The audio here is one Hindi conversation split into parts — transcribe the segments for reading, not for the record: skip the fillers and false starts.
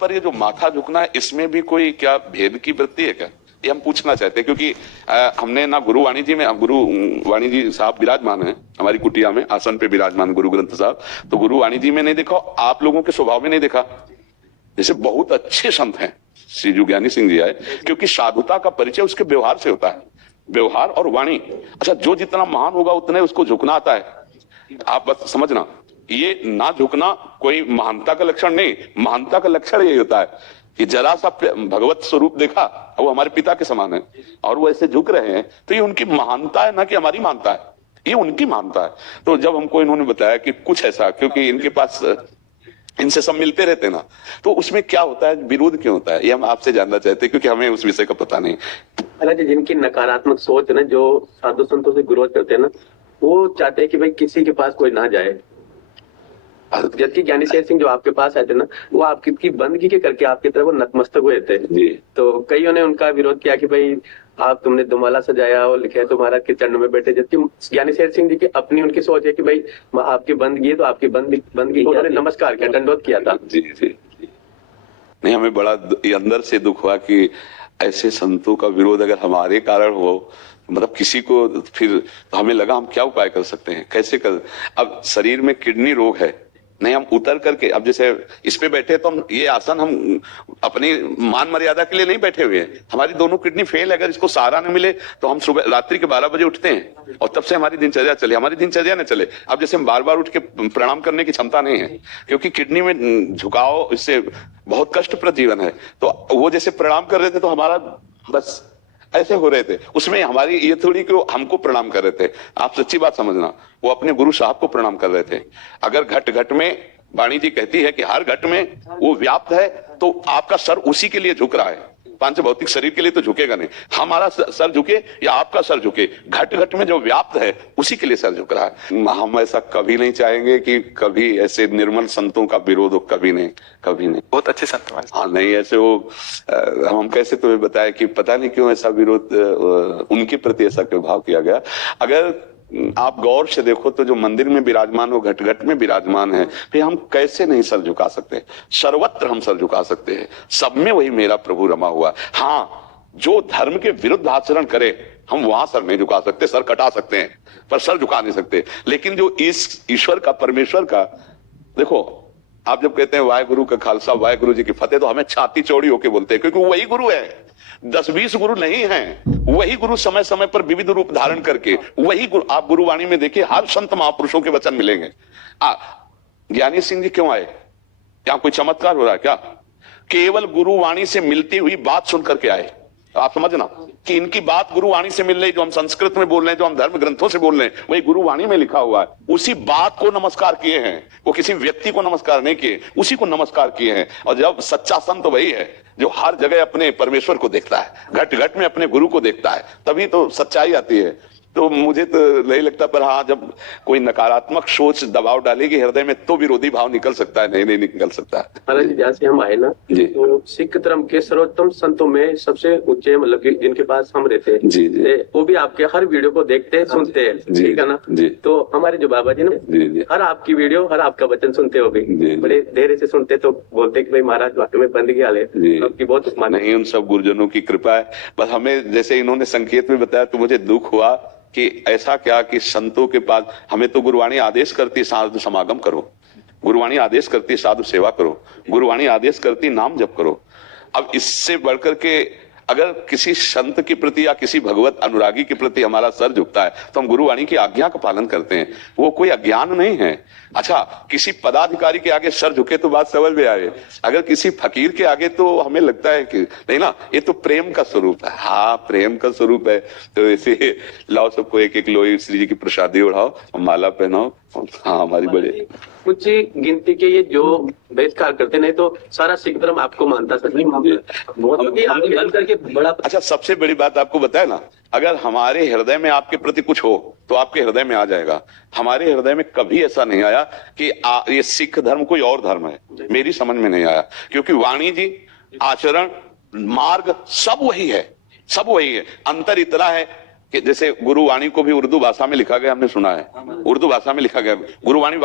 पर ये जो माथा झुकना है, इसमें भी कोई क्या भेद की वृत्ति है क्या, ये हम पूछना चाहते हैं। क्योंकि हमने ना गुरुवाणी जी में, गुरुवाणी जी साहब विराजमान हैं हमारी कुटिया में, आसन पे विराजमान गुरु ग्रंथ साहब, तो गुरुवाणी जी में नहीं देखा, आप लोगों के स्वभाव में नहीं देखा। जैसे बहुत अच्छे संत हैं, श्री जो ज्ञानी सिंह जी आए, क्योंकि साधुता का परिचय उसके व्यवहार से होता है, व्यवहार और वाणी। अच्छा, जो जितना महान होगा उतने उसको झुकना आता है। आप बस समझना, ये ना झुकना कोई महानता का लक्षण नहीं, महानता का लक्षण यही होता है कि जरा सा भगवत स्वरूप देखा, वो हमारे पिता के समान है और वो ऐसे झुक रहे हैं, तो ये उनकी महानता है, ना कि हमारी महानता है, ये उनकी महानता है। तो जब हमको इन्होंने बताया कि कुछ ऐसा, क्योंकि इनके पास इनसे सब मिलते रहते हैं ना, तो उसमें क्या होता है, विरोध क्यों होता है, ये हम आपसे जानना चाहते हैं, क्योंकि हमें उस विषय का पता नहीं। महाराज, जिनकी नकारात्मक सोच है ना, जो साधु संतों से विरोध करते हैं ना, वो चाहते हैं कि भाई किसी के पास कोई ना जाए। जबकि ज्ञानी शेर सिंह जो आपके पास आए थे ना, वो आपकी बंदगी के करके आपकी तरफ वो नतमस्तक हुए थे जी। तो कईयों ने उनका विरोध किया कि भाई आप, तुमने दुमाला सजाया और लिखे तो महाराज के चरणों में बैठे। जबकि ज्ञानी शेर सिंह जी की अपनी उनकी सोच है कि भाई आपकी बंदगी है तो आपकी बंदगी, उन्होंने नमस्कार किया, दंडोत किया था जी जी। नहीं, हमें बड़ा अंदर से दुख हुआ कि ऐसे संतों का विरोध अगर हमारे कारण हो, मतलब किसी को, फिर तो हमें लगा हम क्या उपाय कर सकते हैं, कैसे कर। अब शरीर में किडनी रोग है, नहीं हम उतर करके, अब जैसे इस पे बैठे तो हम, ये आसन हम अपनी मान मर्यादा के लिए नहीं बैठे हुए हैं, हमारी दोनों किडनी फेल है, अगर इसको सहारा न मिले तो हम सुबह रात्रि के 12 बजे उठते हैं और तब से हमारी दिनचर्या चले, हमारी दिनचर्या न चले। अब जैसे हम बार बार उठ के प्रणाम करने की क्षमता नहीं है, क्योंकि किडनी में झुकाव, इससे बहुत कष्टप्रद जीवन है। तो वो जैसे प्रणाम कर रहे थे तो हमारा बस ऐसे हो रहे थे, उसमें हमारी ये थोड़ी कि हमको प्रणाम कर रहे थे। आप सच्ची बात समझना, वो अपने गुरु साहब को प्रणाम कर रहे थे। अगर घट घट में, वाणी जी कहती है कि हर घट में वो व्याप्त है, तो आपका सर उसी के लिए झुक रहा है, पांच भौतिक शरीर के लिए तो झुकेगा नहीं। हमारा सर झुके या आपका सर झुके, घट घट में जो व्याप्त है उसी के लिए सर झुक रहा है। हम ऐसा कभी नहीं चाहेंगे कि कभी ऐसे निर्मल संतों का विरोध हो, कभी नहीं, कभी नहीं। बहुत अच्छे संत। हाँ, नहीं ऐसे वो, हम कैसे तुम्हें बताए कि पता नहीं क्यों ऐसा विरोध, उनके प्रति ऐसा क्यों भाव किया गया। अगर आप गौर से देखो तो जो मंदिर में विराजमान हो, घट घट में विराजमान है, फिर हम कैसे नहीं सर झुका सकते। सर्वत्र हम सर झुका सकते हैं, सब में वही मेरा प्रभु रमा हुआ। हाँ, जो धर्म के विरुद्ध आचरण करे हम वहां सर नहीं झुका सकते, सर कटा सकते हैं पर सर झुका नहीं सकते। लेकिन जो इस ईश्वर का, परमेश्वर का, देखो आप जब कहते हैं वाहेगुरु का खालसा वाहेगुरु जी की फतेह, तो हमें छाती चौड़ी होके बोलते हैं, क्योंकि वही गुरु है। 10-20 गुरु नहीं हैं, वही गुरु समय समय पर विविध रूप धारण करके, वही गुरु। आप गुरुवाणी में देखिए, हर संत महापुरुषों के वचन मिलेंगे। ज्ञानी सिंह जी क्यों आए, यहाँ कोई चमत्कार हो रहा है क्या? केवल गुरुवाणी से मिलती हुई बात सुन करके आए। आप समझना कि इनकी बात गुरुवाणी से मिल रही, जो हम संस्कृत में बोल रहे हैं, जो हम धर्म ग्रंथों से बोल रहे हैं, वही गुरुवाणी में लिखा हुआ है। उसी बात को नमस्कार किए हैं, वो किसी व्यक्ति को नमस्कार नहीं किए, उसी को नमस्कार किए हैं। और जब सच्चा संत वही है जो हर जगह अपने परमेश्वर को देखता है, घट घट में अपने गुरु को देखता है, तभी तो सच्चाई आती है। तो मुझे तो नहीं लगता, पर हाँ, जब कोई नकारात्मक सोच दबाव डालेगी हृदय में तो विरोधी भाव निकल सकता है, नहीं निकल सकता है। महाराज, जहाँ से हम आए ना, तो सिख धर्म के सर्वोत्तम संतों में सबसे ऊंचे, मतलब कि जिनके पास हम रहते हैं जी, वो भी आपके हर वीडियो को देखते हैं, सुनते हैं, ठीक है ना जी। तो हमारे जो बाबा जी ना, हर आपकी वीडियो, हर आपका वचन सुनते हो, भी बड़े धैर्य से सुनते, तो बोलते कि भाई महाराज वाकई में बंदगी हाल है, आपकी बहुत नहीं, उन सब गुरुजनों की कृपा है। बस हमें जैसे इन्होंने संकेत में बताया, तो मुझे दुख हुआ कि ऐसा क्या कि संतों के पास, हमें तो गुरुवाणी आदेश करती साधु समागम करो, गुरुवाणी आदेश करती साधु सेवा करो, गुरुवाणी आदेश करती नाम जप करो। अब इससे बढ़कर के अगर किसी संत के प्रति या किसी भगवत अनुरागी के प्रति हमारा सर झुकता है, तो हम गुरुवाणी की आज्ञा का पालन करते हैं, वो कोई अज्ञान नहीं है। अच्छा, किसी पदाधिकारी के आगे सर झुके तो बात समझ में आए, अगर किसी फकीर के आगे तो हमें लगता है कि नहीं ना, ये तो प्रेम का स्वरूप है। हाँ, प्रेम का स्वरूप है। तो ऐसे लाओ सबको एक एक लोई श्री जी की प्रसादी उड़ाओ, माला पहनाओ। हाँ, हमारी बड़े कुछ गिनती के ये जो बहिष्कार करते, नहीं तो सारा सिख धर्म आपको मानता बड़ा। अच्छा, सबसे बड़ी बात आपको बताए ना, अगर हमारे हृदय में आपके प्रति कुछ हो तो आपके हृदय में आ जाएगा। हमारे हृदय में कभी ऐसा नहीं आया कि ये सिख धर्म कोई और धर्म है, मेरी समझ में नहीं आया, क्योंकि वाणी जी, आचरण, मार्ग सब वही है, सब वही है। अंतर इतना है कि जैसे गुरुवाणी को भी उर्दू भाषा में लिखा गया, हमने सुना है, उर्दू भाषा में लिखा गया। गुरुवाणी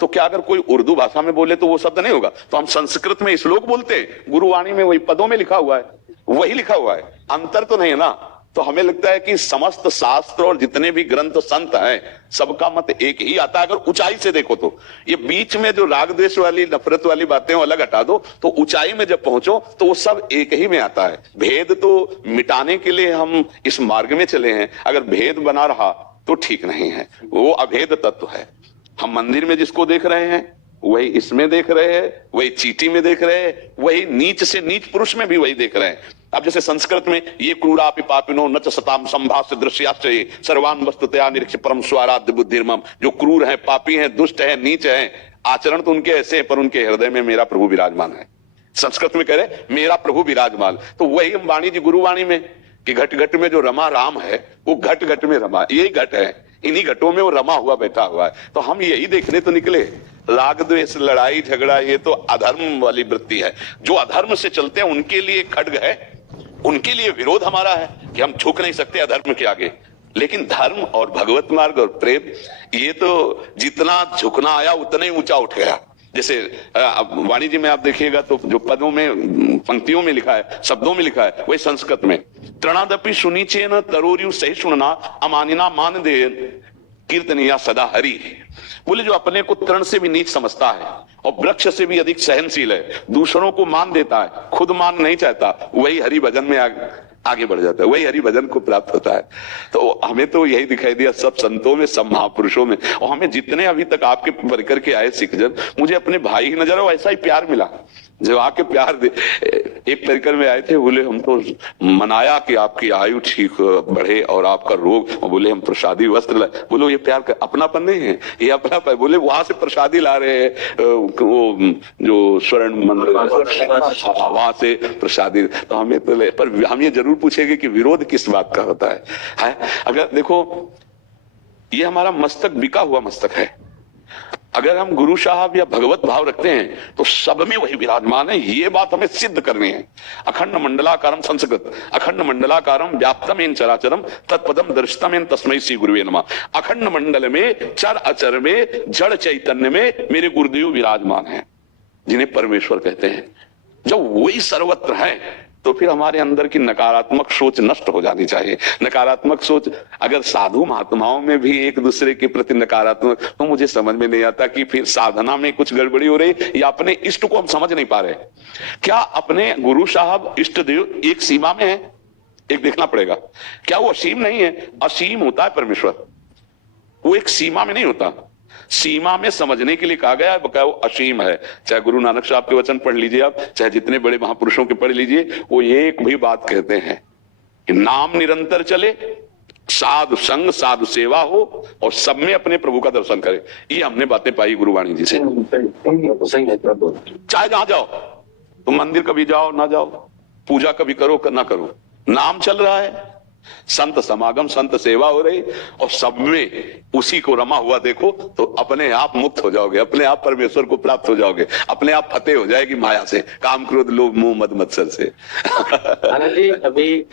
तो क्या अगर कोई उर्दू भाषा में बोले तो वो शब्द नहीं होगा? तो हम संस्कृत में श्लोक बोलते हैं, गुरुवाणी में वही पदों में लिखा हुआ है, वही लिखा हुआ है, अंतर तो नहीं है ना। तो हमें लगता है कि समस्त शास्त्र और जितने भी ग्रंथ संत हैं, सबका मत एक ही आता है। अगर ऊंचाई से देखो तो ये बीच में जो राग द्वेष वाली नफरत वाली बातें अलग हटा दो, तो ऊंचाई में जब पहुंचो तो वो सब एक ही में आता है। भेद तो मिटाने के लिए हम इस मार्ग में चले हैं, अगर भेद बना रहा तो ठीक नहीं है, वो अभेद तत्व है। हम मंदिर में जिसको देख रहे हैं वही इसमें देख रहे हैं, वही चीटी में देख रहे हैं, वही नीच से नीच पुरुष में भी वही देख रहे हैं। अब जैसे संस्कृत में ये क्रूरापि पापिनो न च सताम संभाष्य दृश्याश्चये सर्वान् वस्तुतया निरीक्ष्य परम स्वाराध्य बुद्धिर्मम। जो क्रूर हैं, पापी हैं, दुष्ट हैं, नीच हैं, आचरण तो उनके ऐसे हैं, पर उनके हृदय में मेरा प्रभु विराजमान है। संस्कृत में कह रहे मेरा प्रभु विराजमान। तो वही वाणी जी गुरुवाणी में कि घट घट में जो रमा राम है वो घट घट में रमा, यही घट है, इन्हीं घटों में वो रमा हुआ बैठा हुआ है। तो हम यही देखने तो निकले। राग द्वेष लड़ाई झगड़ा ये तो अधर्म वाली वृत्ति है। जो अधर्म से चलते हैं उनके लिए खड्ग है, उनके लिए विरोध हमारा है कि हम झुक नहीं सकते अधर्म के आगे। लेकिन धर्म और भगवत मार्ग और प्रेम ये तो जितना झुकना आया उतना ही ऊंचा उठ गया। जैसे वाणी जी में आप देखिएगा तो जो पदों में पंक्तियों में लिखा है, शब्दों में लिखा है, वही संस्कृत में तृणादपि सुनीचेन तरोरियु सहिष्णुना अमानिना मान दे कीर्तनिया सदा हरि। बोले जो अपने को तृण से भी नीच समझता है और वृक्ष से भी अधिक सहनशील है, दूसरों को मान देता है, खुद मान नहीं चाहता, वही हरि भजन में आगे बढ़ जाता है, वही हरि भजन को प्राप्त होता है। तो हमें तो यही दिखाई दिया सब संतों में, सब महापुरुषों में। और हमें जितने अभी तक आपके परिकर के आए सिखजन, मुझे अपने भाई ही नजर आए, ऐसा ही प्यार मिला। जब आके प्यार दे, एक परिकर में आए थे, बोले हम तो मनाया कि आपकी आयु ठीक बढ़े और आपका रोग, और बोले हम प्रसादी वस्त्र लाए। बोलो ये प्यार का अपनापन नहीं है, ये अपनापन। बोले वहां से प्रसादी ला रहे हैं, वो जो स्वर्ण मंदिर वहां से प्रसादी। तो हमें तो पर हम ये जरूर पूछेंगे कि विरोध किस बात का होता है? अगर देखो ये हमारा मस्तक बिका हुआ मस्तक है। अगर हम गुरु साहब या भगवत भाव रखते हैं तो सब में वही विराजमान है, ये बात हमें सिद्ध करनी है। अखंड मंडलाकारम, संस्कृत अखंड मंडलाकारम व्याप्तम एन चराचरम तत्पदम दर्शितम एन तस्मै श्री गुरुवे नमः। अखंड मंडल में, चर अचर में, जड़ चैतन्य में मेरे गुरुदेव विराजमान हैं, जिन्हें परमेश्वर कहते हैं। जब वही सर्वत्र है तो फिर हमारे अंदर की नकारात्मक सोच नष्ट हो जानी चाहिए। नकारात्मक सोच, अगर साधु महात्माओं में भी एक दूसरे के प्रति नकारात्मक, तो मुझे समझ में नहीं आता कि फिर साधना में कुछ गड़बड़ी हो रही या अपने इष्ट को हम समझ नहीं पा रहे। क्या अपने गुरु साहब इष्ट देव एक सीमा में है? एक देखना पड़ेगा। क्या वो असीम नहीं है? असीम होता है परमेश्वर, वो एक सीमा में नहीं होता। सीमा में समझने के लिए कहा गया है, बकाया वो असीम है। चाहे गुरु नानक साहब के वचन पढ़ लीजिए आप, चाहे जितने बड़े महापुरुषों के पढ़ लीजिए, वो एक भी बात कहते हैं कि नाम निरंतर चले, साधु संग साधु सेवा हो और सब में अपने प्रभु का दर्शन करे। ये हमने बातें पाई गुरुवाणी जी से। चाहे जहां जाओ, तुम मंदिर कभी जाओ ना जाओ, पूजा कभी करो ना करो, नाम चल रहा है, संत समागम, संत सेवा हो रही, और सब में उसी को रमा हुआ देखो तो अपने आप मुक्त हो जाओगे, अपने आप परमेश्वर को प्राप्त हो जाओगे, अपने आप फतेह हो जाएगी माया से, काम क्रोध लोभ मोह मद मत्सर से। आनंद जी, अभी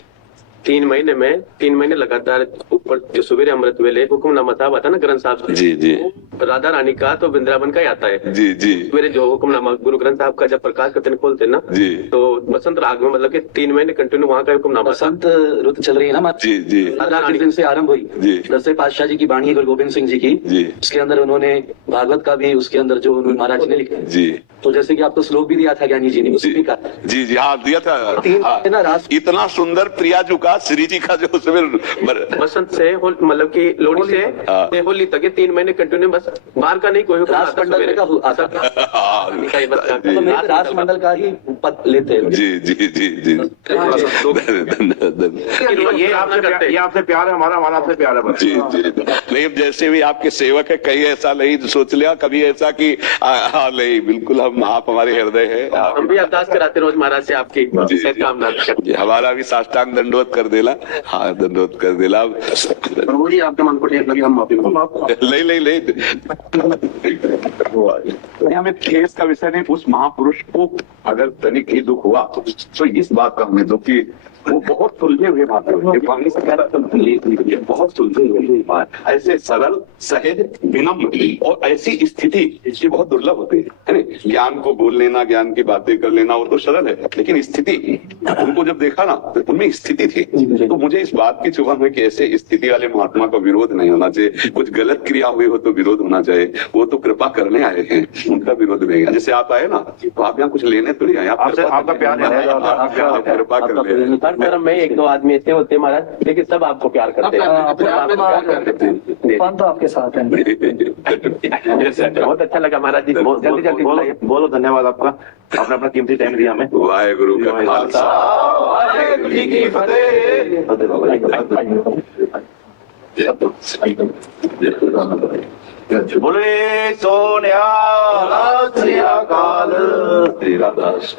3 महीने लगातार ऊपर जो सुबेरे अमृत वेले हुक्मनामा साहब आता ना ग्रंथ साहब से, जी जी, राधा रानी का तो वृंदावन का ही आता है। जी जी, मेरे जो हुक्मनामा गुरु ग्रंथ साहब का जब प्रकाश करते खोलते ना जी, तो बसंत राग में मतलब कि 3 महीने कंटिन्यू वहाँ का हुक्मनामा। बसंत रुत चल रही है ना, जी जी, राधा रानी दिन से आरंभ हुई। जी, 10वें पातशाह जी की बाणी है गुरु गोविंद सिंह जी की, जी, उसके अंदर उन्होंने भागवत का भी उसके अंदर जो उन्होंने महाराज जी ने लिखा, जी, तो जैसे कि आपको श्लोक भी दिया था ज्ञानी जी ने, उसी का जी जी, हाँ दिया था। है ना रास। इतना सुंदर प्रियाजू का श्री जी का जो बसंत से मतलब कि लोहड़ी से होली तक ये 3 महीने कंटिन्यू, बस बाहर का नहीं कोई रास मंडल का आता था, मतलब रास मंडल का ही पद लेते हैं। जी जी जी जी, ये आपसे प्यार है, हमारा आपसे प्यार है। जी जी, नहीं जैसे भी आपके सेवक है, कहीं ऐसा नहीं सोच लिया कभी ऐसा कि नहीं, बिल्कुल हम, आप हमारे हृदय है। हम भी अरदास कराते रोज महाराज से आपकी कामना। हमारा भी साष्टांग दंडवत कर देला, हाँ दंडवत कर देला। प्रभु जी आपके मन को ठीक लगी, हम माफी नहीं हमें ठेस का विषय नहीं, उस महापुरुष को अगर तनिक सैनिक ही दुख हुआ तो इस बात का हमें दुख की वो बहुत सुलझे हुए बात है, पानी से बहुत सुलझे हुए बात, ऐसे सरल सहज विनम्र और ऐसी स्थिति ये बहुत दुर्लभ होती है ना। ज्ञान को बोल लेना, ज्ञान की बातें कर लेना वो तो सरल है, लेकिन स्थिति, उनको जब देखा ना तो उनमें स्थिति थी। तो मुझे इस बात की चुभन हुई कि ऐसे स्थिति वाले महात्मा का विरोध नहीं होना चाहिए। कुछ गलत क्रिया हुई हो तो विरोध होना चाहिए, वो तो कृपा करने आए हैं, उनका विरोध नहीं है। जैसे आप आए ना तो आप यहाँ कुछ लेने थोड़ी आए, आपका प्यार आप कृपा कर ले। सर मैं एक दो आदमी ऐसे होते हैं महाराज, लेकिन सब आपको प्यार करते हैं, तो आपके साथ है। बहुत अच्छा लगा महाराज जी, जल्दी जल्दी बोलो धन्यवाद आपका, आपने अपना कीमती टाइम दिया हमें। वाहेगुरु का खालसा, वाहेगुरु जी की फतेह। बोले सोनिया श्री अकाल। तेरा दास